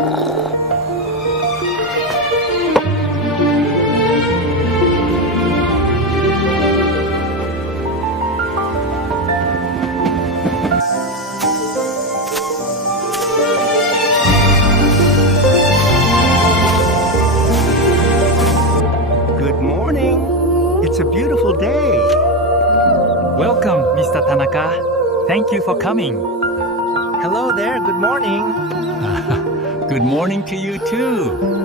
Good morning. It's a beautiful day. Welcome, Mr. Tanaka. Thank you for coming. Hello there. Good morning. Good morning to you too.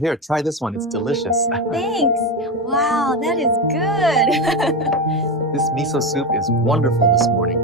Here, try this one. It's delicious. Thanks. Wow, that is good. This miso soup is wonderful this morning.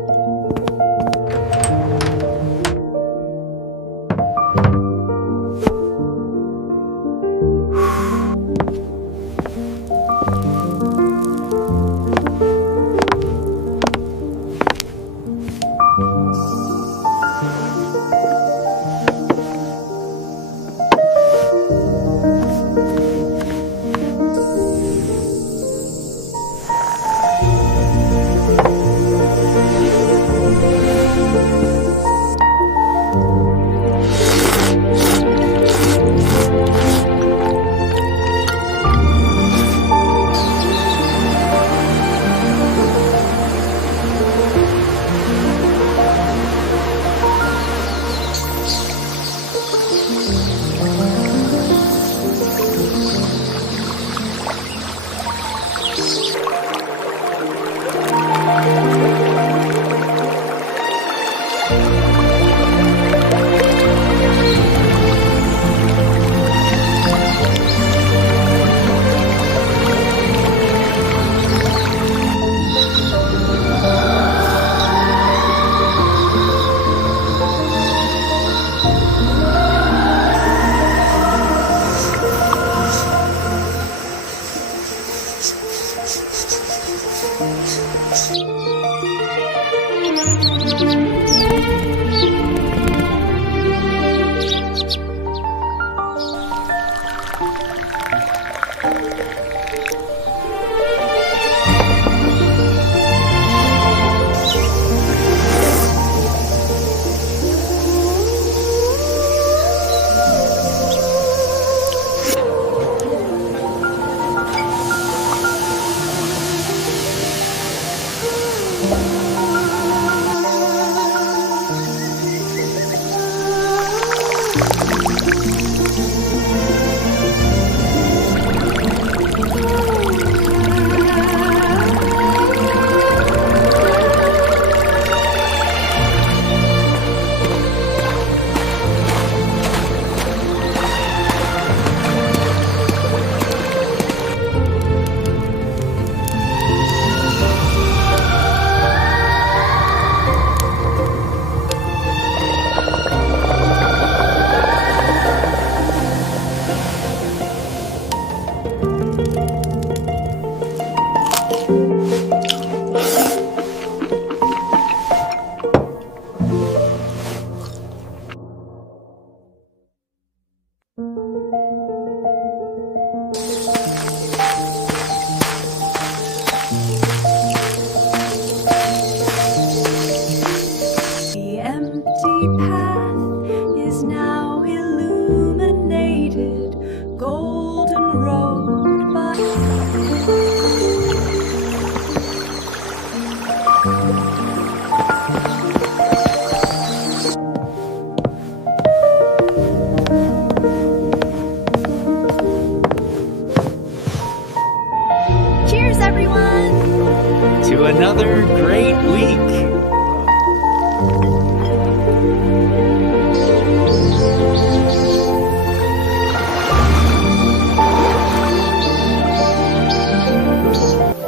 To another great week.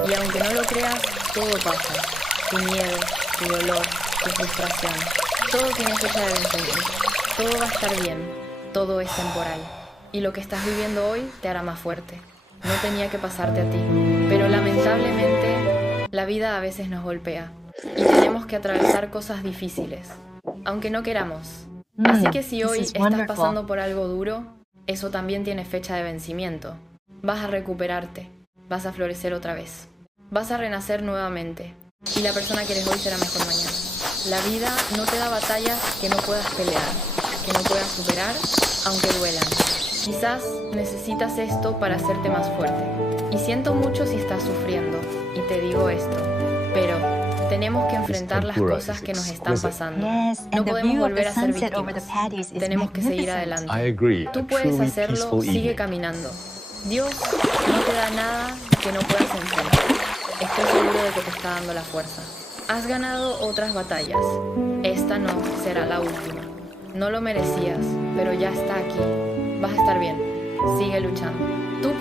Y aunque no lo creas, todo pasa. Tu miedo, tu dolor, tu frustración. Todo tiene fecha de vencimiento. Todo va a estar bien. Todo es temporal. Y lo que estás viviendo hoy te hará más fuerte. No tenía que pasarte a ti. Pero lamentablemente, la vida a veces nos golpea. Y tenemos que atravesar cosas difíciles. Aunque no queramos. Así que si hoy estás pasando por algo duro, eso también tiene fecha de vencimiento. Vas a recuperarte. Vas a florecer otra vez. Vas a renacer nuevamente. Y la persona que eres hoy será mejor mañana. La vida no te da batallas que no puedas pelear, que no puedas superar, aunque duelan. Quizás necesitas esto para hacerte más fuerte. Y siento mucho si estás sufriendo, y te digo esto, pero tenemos que enfrentar las cosas que nos están pasando. No podemos volver a ser víctimas. Tenemos que seguir adelante. Tú puedes hacerlo, sigue caminando. Dios no te da nada que no puedas enfrentar. Estoy seguro de que te está dando la fuerza. Has ganado otras batallas. Esta no será la última. No lo merecías, pero ya está aquí. Vas a estar bien. Sigue luchando. Tú puedes